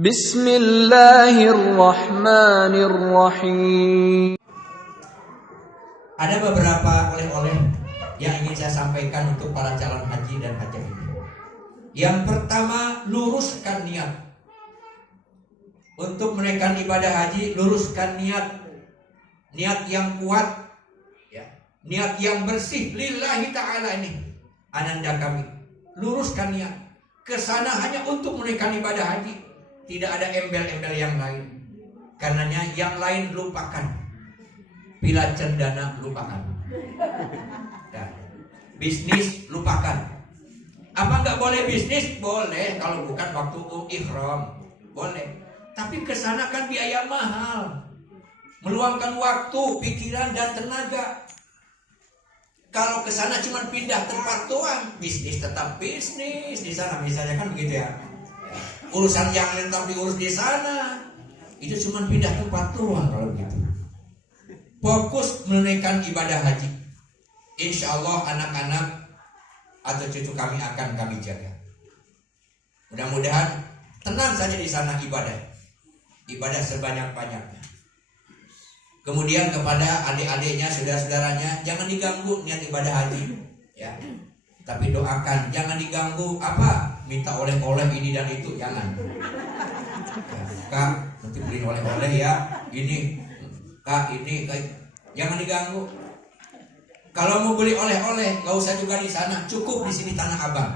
Bismillahirrahmanirrahim. Ada beberapa oleh-oleh yang ingin saya sampaikan untuk para calon haji dan hajah ini. Yang pertama, luruskan niat. Untuk menaikkan ibadah haji, luruskan niat. Niat yang kuat, ya. Niat yang bersih, lillahi ta'ala ini. Ananda kami, luruskan niat. Kesana hanya untuk menaikkan ibadah haji. Tidak ada embel-embel yang lain. Karenanya yang lain lupakan. Bila cendana lupakan. Ya. Bisnis lupakan. Apa nggak boleh bisnis? Boleh kalau bukan waktu ihram. Boleh. Tapi kesana kan biaya mahal. Meluangkan waktu, pikiran dan tenaga. Kalau kesana cuma pindah tempat doang, bisnis tetap bisnis di sana misalnya kan begitu ya. Urusan yang tetap diurus di sana, itu cuma pindah tempat doang kalau gitu. Fokus menunaikan ibadah haji. Insya Allah anak-anak atau cucu kami akan kami jaga. Mudah-mudahan tenang saja di sana ibadah sebanyak-banyaknya. Kemudian kepada adik-adiknya, saudara-saudaranya, jangan diganggu niat ibadah haji, ya. Tapi doakan, jangan diganggu apa? Minta oleh-oleh ini dan itu, jangan. Ya, Kak, nanti beliin oleh-oleh ya. Ini, Kak, ini, Kak. Jangan diganggu. Kalau mau beli oleh-oleh, gak usah juga di sana, cukup di sini Tanah Abang.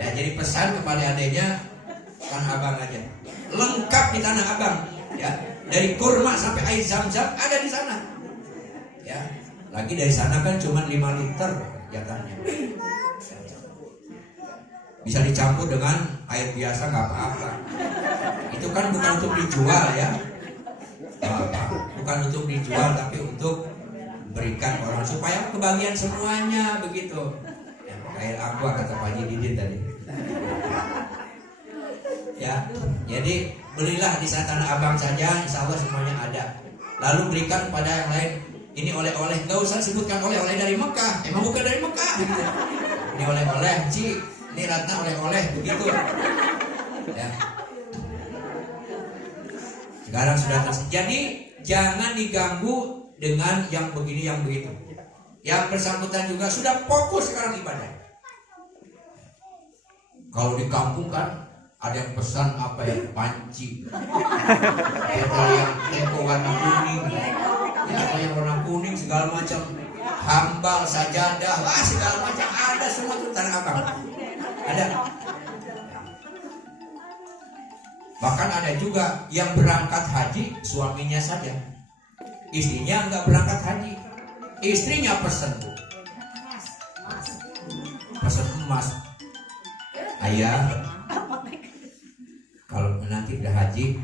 Ya, jadi pesan kepada adiknya, Tanah Abang aja. Lengkap di Tanah Abang, ya. Dari kurma sampai air zam-zam ada di sana. Ya, lagi dari sana kan cuma 5 liter jatahnya. Bisa dicampur dengan air biasa nggak apa-apa. Itu kan bukan untuk dijual ya. Bukan untuk dijual tapi untuk berikan orang supaya kebagian semuanya begitu. Ya, air aqua kata Pak Haji Didin tadi. Ya, jadi belilah di sana Tanah Abang saja, insya Allah semuanya ada. Lalu berikan pada yang lain. Ini oleh-oleh, nggak usah sebutkan oleh-oleh dari Mekah. Emang bukan dari Mekah. Gitu. Ini oleh-oleh, ini Ratna oleh-oleh begitu. Ya. Sekarang sudah terus. Jadi jangan diganggu dengan yang begini yang begitu. Yang bersangkutan juga sudah fokus sekarang ibadah. Kalau di kampung kan ada yang pesan apa ya, panci, ada yang teko warna kuning, ya, ada yang warna kuning segala macam, hambal, sajadah, wah segala macam ada semua tuh Tanah Abang. Ada. Bahkan ada juga yang berangkat haji suaminya saja, istrinya nggak berangkat haji, istrinya pesan bu, pesan emas, ayah. Kalau nanti udah haji,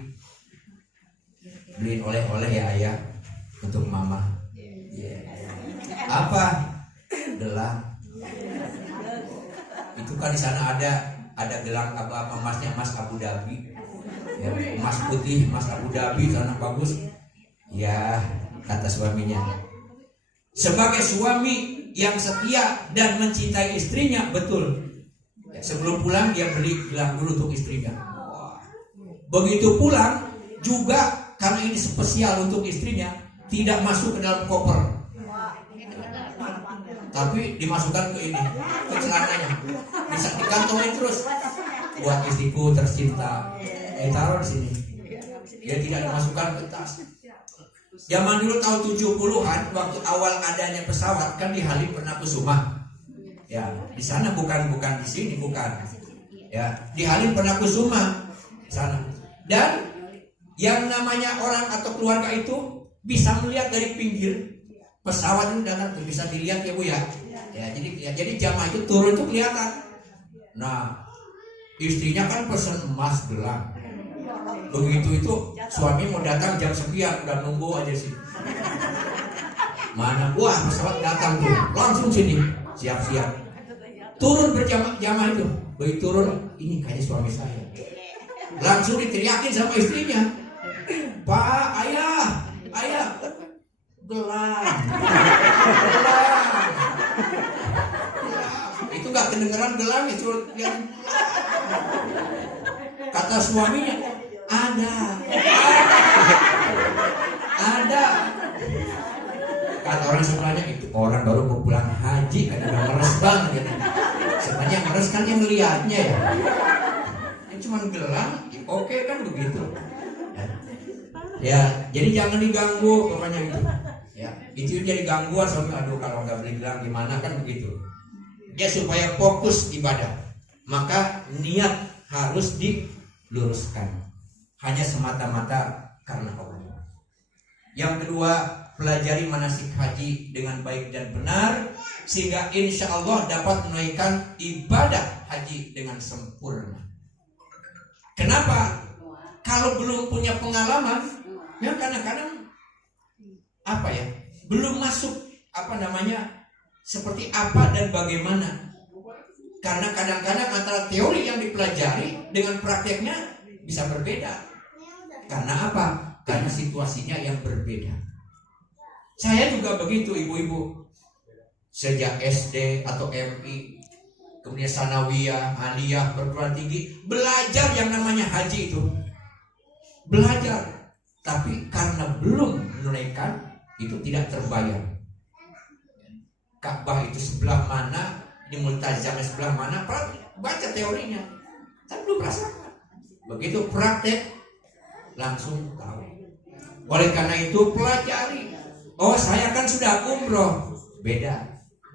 beliin oleh-oleh ya ayah untuk mama. Apa? Gelang. Itu kan di sana ada gelang apa emasnya, emas Abu Dhabi. Ya, emas putih, emas Abu Dhabi, sana bagus. Ya, kata suaminya. Sebagai suami yang setia dan mencintai istrinya, betul. Ya, sebelum pulang dia beli gelang dulu untuk istrinya. Begitu pulang juga karena ini spesial untuk istrinya, tidak masuk ke dalam koper, tapi dimasukkan ke ini, ke celananya, bisa dikantongin terus. Buat istriku tercinta, ditaruh di sini. Dia tidak dimasukkan ke tas. Zaman dulu tahun 70-an, waktu awal adanya pesawat kan di Halim Perdanakusuma. Ya, di sana bukan di sini bukan. Ya, di Halim Perdanakusuma sana. Dan yang namanya orang atau keluarga itu bisa melihat dari pinggir pesawat itu datang tuh, bisa dilihat ya Bu ya. Ya, jadi jamaah itu turun tuh kelihatan. Nah, istrinya kan pesan emas gelang. Begitu itu suami mau datang jam sekian, udah nunggu aja sih. Mana wah pesawat datang tuh, langsung sini, siap-siap. Turun berjamaah itu. Begitu turun, ini kayaknya suami saya. Langsung diteriakin sama istrinya, Pak, ayah, gelang. Itu gak kedengeran gelang, itu yang Kata suaminya, ada. Kata orang sebelahnya, itu orang baru mau pulang haji, kan udah meres banget gitu. Sebenarnya meres kan yang melihatnya ya. Ini cuma gelang, oke kan begitu. Ya, jadi jangan diganggu pokoknya itu. Ya, itu jadi gangguan suami, aduh kalau nggak beli gelang gimana kan begitu. Ya supaya fokus ibadah, maka niat harus diluruskan. Hanya semata-mata karena Allah. Yang kedua, pelajari manasik haji dengan baik dan benar, sehingga insya Allah dapat menunaikan ibadah haji dengan sempurna. Kenapa? Kalau belum punya pengalaman, ya kadang-kadang belum masuk seperti apa dan bagaimana. Karena kadang-kadang antara teori yang dipelajari dengan prakteknya bisa berbeda. Karena apa? Karena situasinya yang berbeda. Saya juga begitu, ibu-ibu. Sejak SD atau MI, kemudian sanawiyah, aliyah, perguruan tinggi, belajar yang namanya haji itu. Belajar, tapi karena belum menunaikan, itu tidak terbayar. Ka'bah itu sebelah mana, di Multazam sebelah mana, baca teorinya, tapi belum rasakan. Begitu praktek, langsung tahu. Oleh karena itu pelajari. Oh, saya kan sudah umroh. Beda.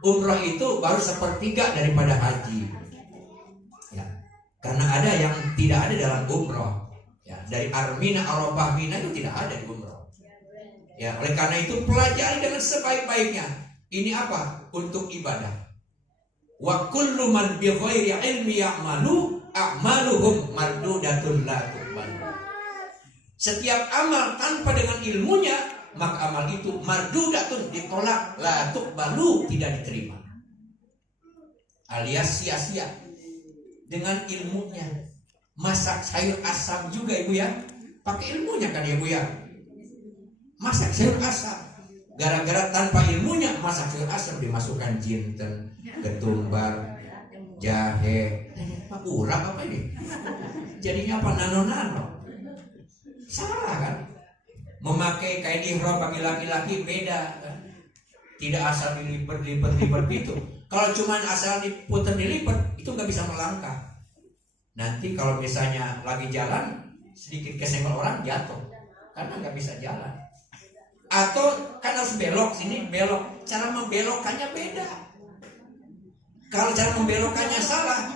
Umroh itu baru 1/3 daripada haji. Ya. Karena ada yang tidak ada dalam umroh. Ya, dari Armina, Arafah, Mina itu tidak ada di umroh. Ya, oleh karena itu pelajari dengan sebaik-baiknya. Ini apa? Untuk ibadah. Wa kullu man bi ghairi ilmi ya'malu a'maluhum mardudatun la tuqbal. Setiap amal tanpa dengan ilmunya, maka amal itu mardudatun, ditolak, la tuqbalu, tidak diterima. Alias sia-sia. Dengan ilmunya. Masak sayur asam juga ibu ya, pakai ilmunya kan ya ibu ya. Masak sayur asam, gara-gara tanpa ilmunya masak sayur asam dimasukkan jinten, ketumbar, jahe, urap apa ini? Jadinya apa, nano-nano? Salah kan? Memakai kain ihram bagi laki-laki beda kan? Tidak asal dilipat gitu. Kalau cuma asal diputar dilipat, itu nggak bisa melangkah. Nanti kalau misalnya lagi jalan sedikit kesenggol orang jatuh karena nggak bisa jalan. Atau kan harus belok sini, belok. Cara membelokkannya beda. Kalau cara membelokkannya salah,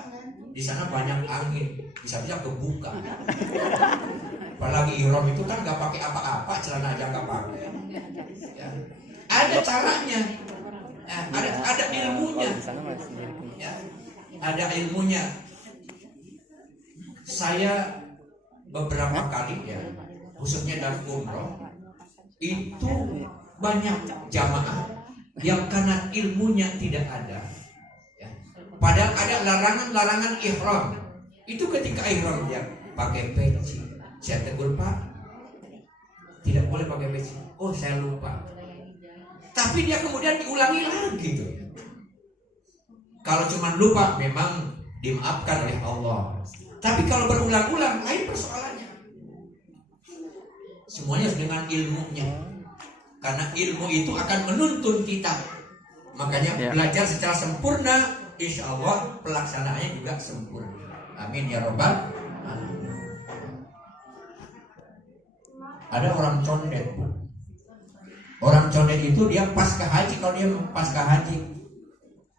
di sana banyak angin, bisa-bisa kebuka. Apalagi ihram itu kan nggak pakai apa-apa, celana aja nggak pakai. Ya. Ada caranya, ya, ada ilmunya. Ya. Ada ilmunya. Saya beberapa kali ya, khususnya dalam umroh, itu banyak jamaah yang karena ilmunya tidak ada. Ya. Padahal ada larangan-larangan ihram. Itu ketika ihram dia pakai peci. Saya tegur, Pak, tidak boleh pakai peci. Oh, saya lupa. Tapi dia kemudian diulangi lagi tuh. Kalau cuma lupa memang dimaafkan oleh Allah. Tapi kalau berulang-ulang lain persoalannya. Semuanya dengan ilmunya. Karena ilmu itu akan menuntun kita. Makanya belajar secara sempurna, insya Allah pelaksanaannya juga sempurna. Amin ya robbal alamin. Ada orang condet. Orang condet itu dia pasca haji. Kalau dia pasca haji,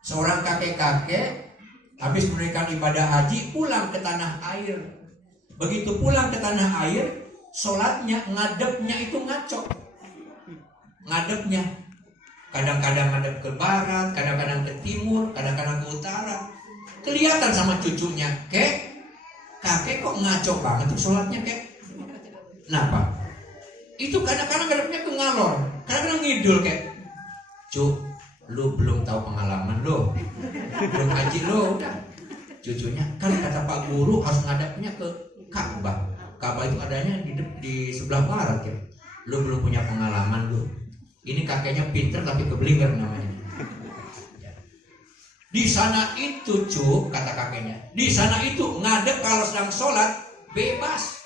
seorang kakek-kakek habis menunaikan ibadah haji pulang ke tanah air. Begitu pulang ke tanah air, sholatnya ngadepnya itu ngaco. Ngadepnya kadang-kadang ngadep ke barat, kadang-kadang ke timur, kadang-kadang ke utara. Kelihatan sama cucunya, kakek kok ngaco banget tuh sholatnya, kek. Kenapa? Itu kadang-kadang ngadepnya ke ngalor, kadang-kadang ngidul, kek. Cuk, lu belum tahu pengalaman lo, belum haji lo. Cucunya kan kata Pak Guru harus ngadapnya ke Ka'bah. Ka'bah itu adanya di sebelah barat ya. Lu belum punya pengalaman lu. Ini kakeknya pinter tapi keblinger namanya. Di sana itu, Cuk, kata kakeknya, di sana itu ngadep kalau sedang sholat bebas.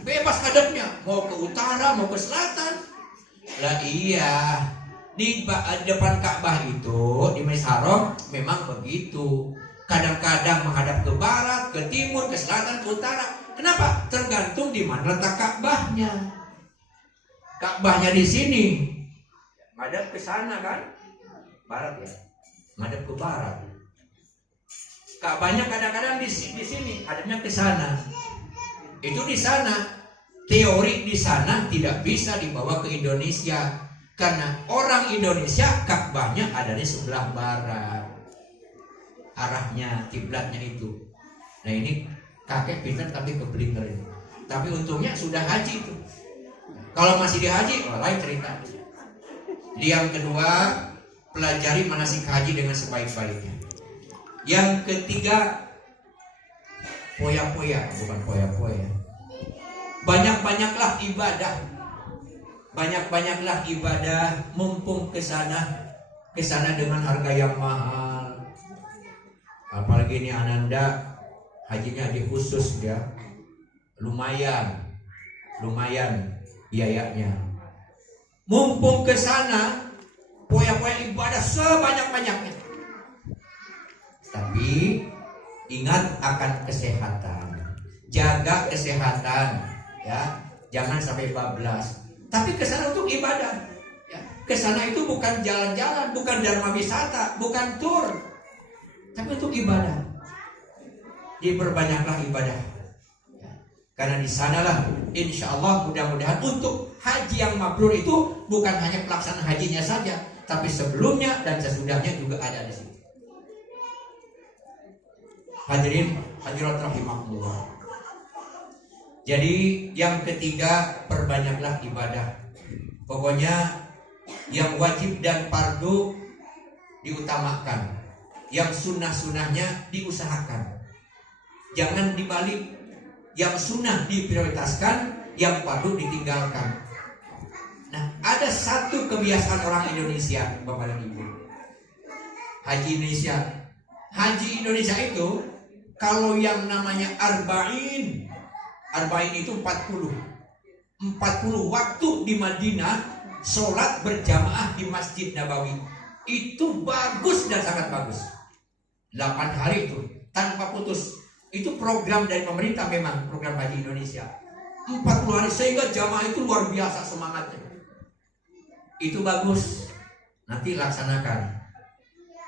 Bebas hadapnya, mau ke utara, mau ke selatan. Lah iya, di depan Ka'bah itu, di Masjid Haram memang begitu. Kadang-kadang menghadap ke barat, ke timur, ke selatan, ke utara. Kenapa? Tergantung di mana letak Ka'bahnya. Ka'bahnya di sini, madhab ke sana kan? Barat ya, madhab ke barat. Ka'bahnya kadang-kadang di sini, hadapnya ke sana. Itu di sana. Teori di sana tidak bisa dibawa ke Indonesia karena orang Indonesia Ka'bahnya ada di sebelah barat. Arahnya, kiblatnya itu. Nah ini kakek pintar tapi keblinger ini. Tapi untungnya sudah haji itu. Kalau masih di haji, lain cerita. Yang kedua, pelajari manasik haji dengan sebaik-baiknya. Yang ketiga, poya-poya, bukan poya-poya. Banyak-banyaklah ibadah. Banyak-banyaklah ibadah, mumpung ke sana dengan harga yang mahal. Apalagi ini Ananda hajinya di khusus ya. Lumayan biayanya. Mumpung ke sana, poya-poya ibadah sebanyak-banyaknya. Tapi ingat akan kesehatan. Jaga kesehatan. Ya, jangan sampai bablas. Tapi ke sana untuk ibadah. Ya, ke sana itu bukan jalan-jalan, bukan dharma wisata, bukan tur. Tapi untuk ibadah. Diperbanyaklah ibadah. Ya, karena di sanalah insya Allah mudah-mudahan untuk haji yang mabrur itu bukan hanya pelaksanaan hajinya saja, tapi sebelumnya dan sesudahnya juga ada di situ. Hadirin hadirat rahimakumullah. Jadi yang ketiga, perbanyaklah ibadah. Pokoknya yang wajib dan fardu diutamakan, yang sunnah-sunnahnya diusahakan. Jangan dibalik, yang sunnah diprioritaskan, yang fardu ditinggalkan. Nah, ada satu kebiasaan orang Indonesia, Bapak dan Ibu. Haji Indonesia itu kalau yang namanya arba'in itu 40 waktu di Madinah, sholat berjamaah di Masjid Nabawi. Itu bagus dan sangat bagus. 8 hari itu tanpa putus. Itu program dari pemerintah, memang program haji Indonesia. 40 hari sehingga jamaah itu luar biasa semangatnya. Itu bagus. Nanti laksanakan.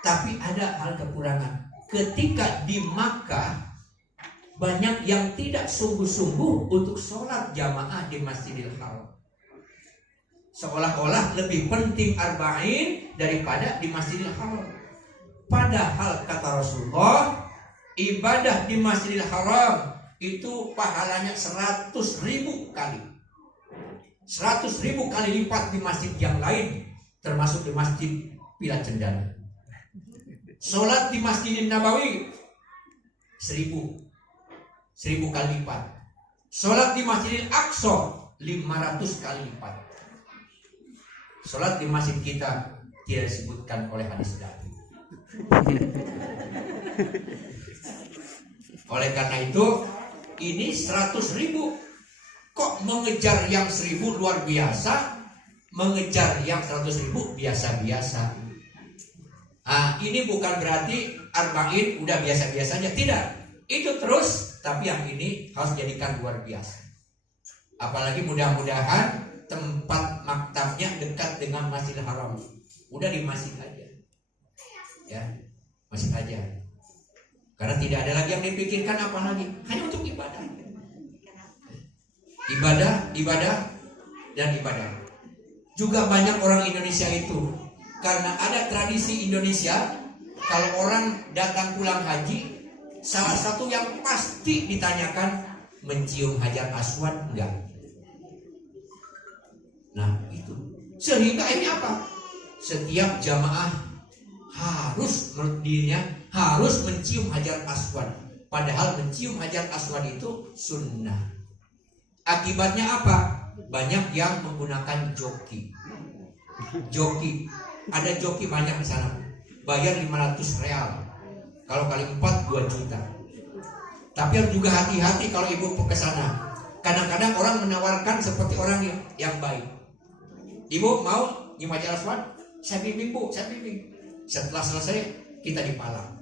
Tapi ada hal kekurangan. Ketika di Makkah banyak yang tidak sungguh-sungguh untuk sholat jamaah di Masjidil Haram. Seolah-olah lebih penting arba'in daripada di Masjidil Haram. Padahal kata Rasulullah, ibadah di Masjidil Haram itu pahalanya 100.000 kali. 100.000 kali lipat di masjid yang lain, termasuk di Masjid Pila Cendana. Sholat di Masjidil Nabawi 1000 kali lipat. Sholat di Masjidil Aqsa 500 kali lipat. Sholat di masjid kita tidak disebutkan oleh hadis Nabi. Oleh karena itu, ini 100.000. Kok mengejar yang 1.000 luar biasa, mengejar yang 100.000 biasa-biasa. Ini bukan berarti arba'in udah biasa-biasa aja, tidak. Itu terus, tapi yang ini harus jadikan luar biasa. Apalagi mudah-mudahan tempat maktabnya dekat dengan Masjidil Haram. Udah di masjid aja. Ya, masjid aja. Karena tidak ada lagi yang dipikirkan apalagi, hanya untuk ibadah. Ibadah dan ibadah. Juga banyak orang Indonesia itu, karena ada tradisi Indonesia, kalau orang datang pulang haji, salah satu yang pasti ditanyakan, mencium Hajar Aswad enggak? Nah itu, sehingga ini apa? Setiap jamaah harus, menurut dirinya, harus mencium Hajar Aswad. Padahal mencium Hajar Aswad itu sunnah. Akibatnya apa? Banyak yang menggunakan joki. Ada joki banyak di sana. Bayar 500 real. Kalau kali 4 2 juta. Tapi harus juga hati-hati kalau ibu ke sana. Kadang-kadang orang menawarkan seperti orang yang baik. Ibu mau nyium Hajar Aswad? Saya bimbing bu, saya bimbing. Setelah selesai kita dipalang.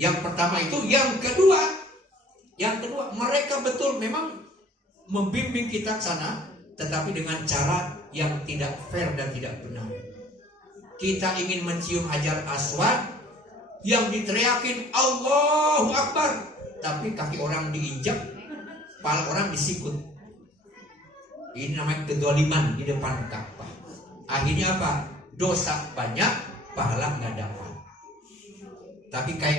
Yang pertama itu, yang kedua mereka betul memang membimbing kita ke sana, tetapi dengan cara yang tidak fair dan tidak benar. Kita ingin mencium Hajar Aswad, yang diteriakin Allahu Akbar, tapi kaki orang diinjak, kepala orang disikut. Ini namanya kedzaliman di depan Ka'bah. Akhirnya apa? Dosa banyak, pahala nggak dapat. Tapi kayak